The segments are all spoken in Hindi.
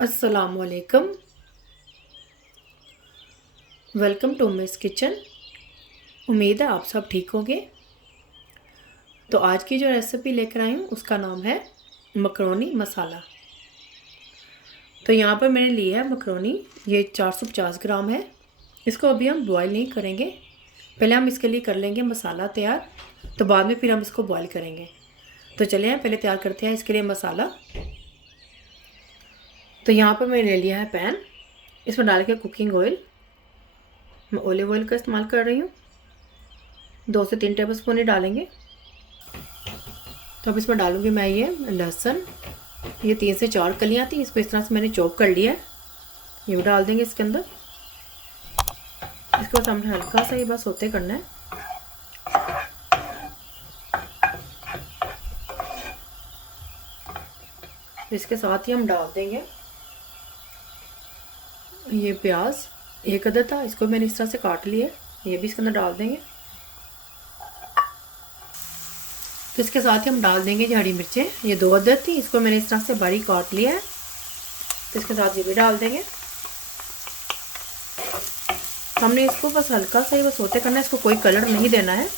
अस्सलामुअलैकुम। Welcome to Miss Kitchen. उम्मीद है आप सब ठीक होंगे। तो आज की जो रेसिपी लेकर आई हूँ उसका नाम है मकरोनी मसाला। तो यहाँ पर मैंने लिया है मकरोनी, ये 450 ग्राम है। इसको अभी हम बॉईल नहीं करेंगे, पहले हम इसके लिए कर लेंगे मसाला तैयार, तो बाद में फिर हम इसको बॉईल करेंगे। तो चलिए हम पहले तैयार करते हैं इसके लिए मसाला। तो यहाँ पर मैंने ले लिया है पैन, इसमें डाल के कुकिंग ऑयल, मैं ऑलिव ऑयल का इस्तेमाल कर रही हूँ। 2 से 3 टेबल स्पून ही डालेंगे। तो अब इसमें डालूंगी मैं ये लहसुन, ये 3 से 4 कलियाँ थी, इसको इस तरह से मैंने चॉप कर लिया है। ये भी डाल देंगे इसके अंदर। इसको बस हमने हल्का सा ही बस सोते करना है। इसके साथ ही हम डाल देंगे ये प्याज, एक अदद था, इसको मैंने इस तरह से काट लिया, ये भी इसके अंदर डाल देंगे। तो इसके साथ ही हम डाल देंगे ये हरी मिर्चें, ये 2 अदद थी, इसको मैंने इस तरह से बारीक काट लिया है। तो इसके साथ ये भी डाल देंगे। हमने इसको बस हल्का सा ही बस सोते करना है, इसको कोई कलर नहीं देना है,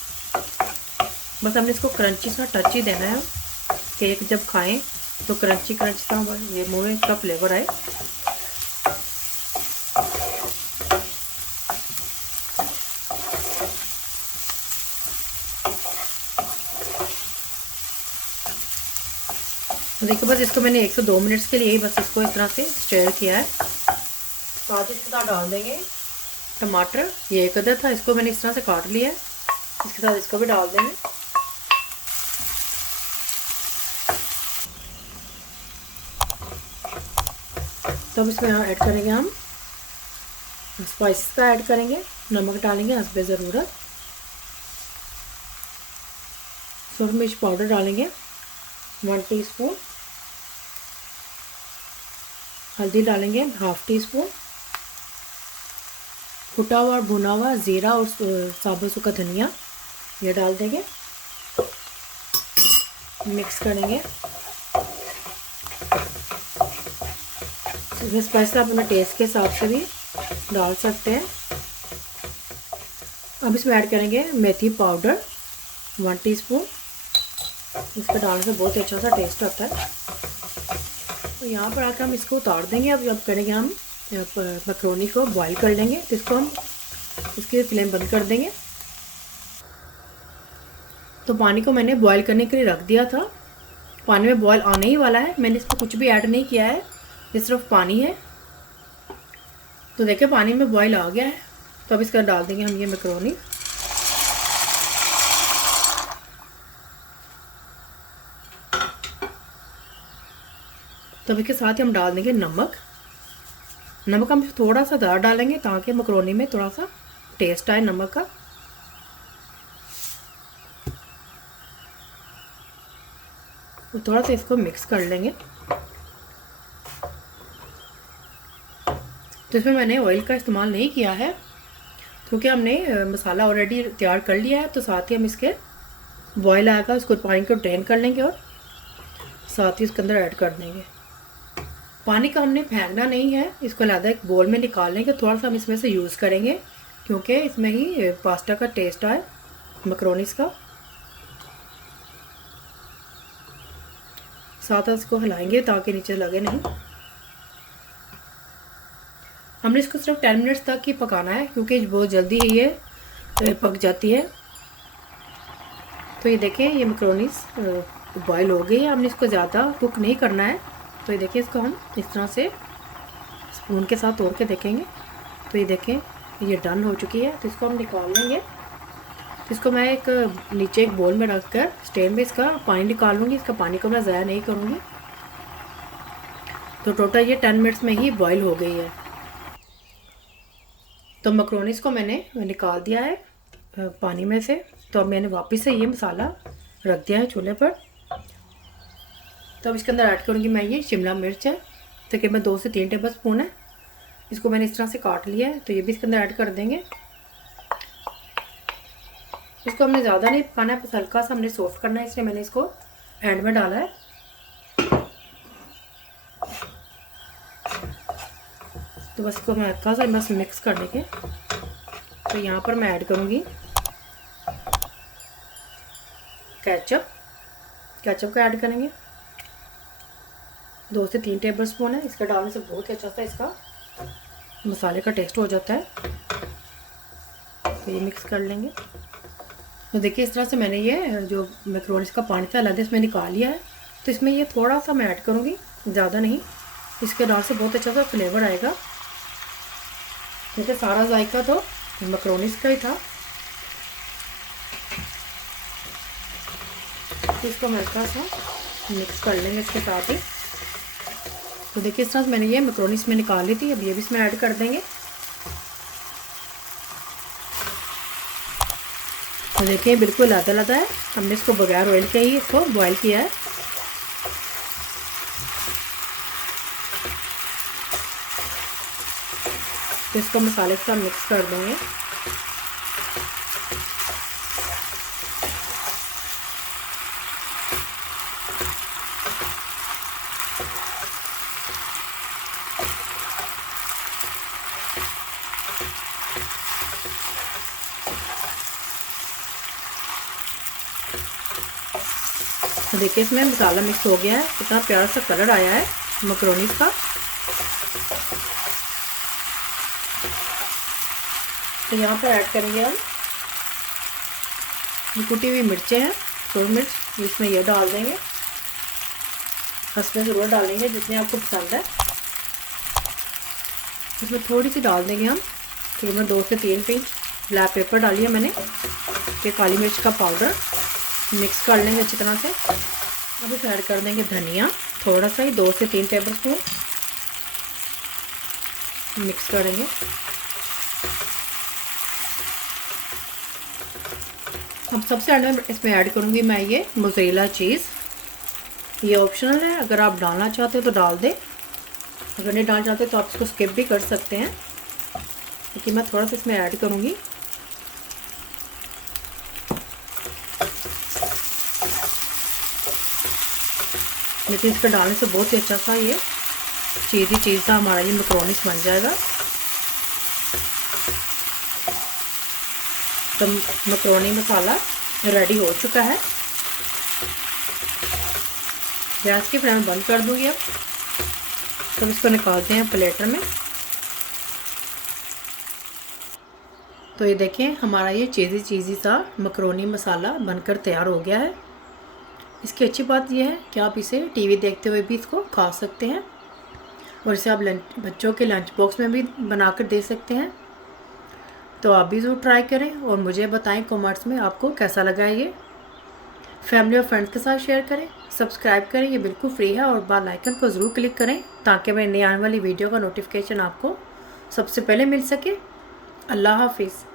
बस हमने इसको क्रंची सा टच ही देना है। केक जब खाएं तो क्रंची क्रंची सा ये मुँह में इसका फ्लेवर आए। देखिए बस इसको मैंने 1 से 2 मिनट्स के लिए ही बस इसको इस तरह से स्टर किया है। साथ ही इसके साथ डाल देंगे टमाटर, ये 1 अदद था, इसको मैंने इस तरह से काट लिया है, इसके साथ इसको भी डाल देंगे। तो अब इसमें ऐड करेंगे हम स्पाइसेस का ऐड करेंगे, नमक डालेंगे हस्बे ज़रूरत, सुरख मिर्च पाउडर डालेंगे 1 टीस्पून, हल्दी डालेंगे 1/2 टीस्पून, कुटा हुआ और भुना हुआ ज़ीरा और साबुत सूखा धनिया ये डाल देंगे, मिक्स करेंगे। इसमें स्पाइस आप अपने टेस्ट के हिसाब से भी डाल सकते हैं। अब इसमें ऐड करेंगे मेथी पाउडर 1 टीस्पून, इसको डालने से बहुत अच्छा सा टेस्ट आता है। तो यहाँ पर आकर हम इसको उतार देंगे। अब करेंगे हम मकरोनी को बॉईल कर लेंगे, तो इसको हम इसकी फ्लेम बंद कर देंगे। तो पानी को मैंने बॉईल करने के लिए रख दिया था, पानी में बॉईल आने ही वाला है, मैंने इसमें कुछ भी ऐड नहीं किया है, ये सिर्फ पानी है। तो देखिए पानी में बॉईल आ गया है। तो अब इसका डाल देंगे हम ये मकरोनी। तो अब इसके साथ ही हम डाल देंगे नमक हम थोड़ा सा ज़्यादा डालेंगे ताकि मकरोनी में थोड़ा सा टेस्ट आए नमक का। तो थोड़ा सा इसको मिक्स कर लेंगे। तो इसमें मैंने ऑयल का इस्तेमाल नहीं किया है क्योंकि हमने मसाला ऑलरेडी तैयार कर लिया है। तो साथ ही हम इसके बॉयल आएगा उसको पानी को ड्रेन कर लेंगे और साथ ही इसके अंदर ऐड कर देंगे। पानी का हमने फेंकना नहीं है, इसको अलग एक बोल में निकाल लेंगे, थोड़ा सा हम इसमें से यूज़ करेंगे क्योंकि इसमें ही पास्ता का टेस्ट आए मकरोनीस का। साथ इसको हिलाएंगे ताकि नीचे लगे नहीं। हमने इसको सिर्फ 10 मिनट्स तक ही पकाना है क्योंकि बहुत जल्दी ही ये पक जाती है। तो ये देखें ये मकरोनीस बॉयल हो गई है, हमने इसको ज़्यादा कुक नहीं करना है। तो ये देखिए इसको हम इस तरह से स्पून के साथ तोड़ के देखेंगे। तो ये देखें ये डन हो चुकी है। तो इसको हम निकाल लेंगे। तो इसको मैं नीचे एक बोल में रख कर स्टेन में इसका पानी निकाल लूँगी, इसका पानी को मैं ज़ाया नहीं करूँगी। तो टोटल ये 10 मिनट्स में ही बॉयल हो गई है। तो मकरोनीस को मैंने निकाल दिया है पानी में से। तो अब मैंने वापस से ये मसाला रख दिया है चूल्हे पर। तो अब इसके अंदर ऐड करूँगी मैं ये शिमला मिर्च है, तकरीबन 2 से 3 टेबल स्पून है, इसको मैंने इस तरह से काट लिया है। तो ये भी इसके अंदर ऐड कर देंगे। इसको हमने ज़्यादा नहीं पकाना है, बस हल्का सा हमने सॉफ्ट करना है, इसलिए मैंने इसको एंड में डाला है। तो बस इसको मैं हल्का सा बस मिक्स कर लेंगे। तो यहाँ पर मैं ऐड करूँगी केचप का ऐड करेंगे। 2 से 3 टेबल स्पून है। इसका डालने से बहुत ही अच्छा सा इसका मसाले का टेस्ट हो जाता है। तो ये मिक्स कर लेंगे। तो देखिए इस तरह से मैंने ये जो मैक्रोनीस का पानी था अलग इसमें निकाल लिया है। तो इसमें ये थोड़ा सा मैं ऐड करूँगी, ज़्यादा नहीं। इसके डाल से बहुत अच्छा सा फ्लेवर आएगा। देखिए सारा जायका तो मैक्रोनीस का ही था। तो इसको हल्का सा मिक्स कर लेंगे इसके साथ ही। तो देखिए इस तरह से मैंने ये मैक्रोनीस में निकाल ली थी। अब ये भी इसमें ऐड कर देंगे। तो देखिए बिल्कुल आधा है। हमने इसको बगैर ऑयल के ही इसको बॉईल किया है। तो इसको मसाले के साथ मिक्स कर देंगे। तो देखिए इसमें मसाला मिक्स हो गया है। कितना प्यारा सा कलर आया है मैक्रोनीस का। तो यहाँ पर ऐड करेंगे हम कुटी हुई मिर्चें हैं, सूरज मिर्च, इसमें ये डाल देंगे। हंसने ज़रूर डालेंगे जितने आपको पसंद है। इसमें थोड़ी सी डाल देंगे हम तकरीबन 2 से 3 पिंच ब्लैक पेपर डाली है मैंने। ये काली मिर्च का पाउडर मिक्स कर लेंगे अच्छी तरह से। अब इसे ऐड कर देंगे धनिया, थोड़ा सा ही 2 से 3 टेबल स्पून मिक्स करेंगे। अब सबसे एंड में इसमें ऐड करूँगी मैं ये मोज़रेला चीज़। ये ऑप्शनल है, अगर आप डालना चाहते हो तो डाल दें, अगर नहीं डालना चाहते तो आप इसको स्किप भी कर सकते हैं। क्योंकि मैं थोड़ा सा इसमें ऐड करूँगी। लेकिन इसका डालने से बहुत ही अच्छा सा ये चीज़ सा हमारा ये मैक्रोनीस बन जाएगा। तो मैक्रोनी मसाला रेडी हो चुका है। गैस की फ्लेम बंद कर दूँगी अब। तो इसको निकालते हैं प्लेटर में। तो ये देखें हमारा ये चीज़ी सा मैक्रोनी मसाला बनकर तैयार हो गया है। इसकी अच्छी बात यह है कि आप इसे टीवी देखते हुए भी इसको खा सकते हैं और इसे आप बच्चों के लंच बॉक्स में भी बनाकर दे सकते हैं। तो आप भी ज़रूर ट्राई करें और मुझे बताएं कमेंट्स में आपको कैसा लगा। ये फैमिली और फ्रेंड्स के साथ शेयर करें, सब्सक्राइब करें, ये बिल्कुल फ्री है। और बेल आइकन को ज़रूर क्लिक करें ताकि मेरी नई आने वाली वीडियो का नोटिफिकेशन आपको सबसे पहले मिल सके। अल्लाह हाफिज़।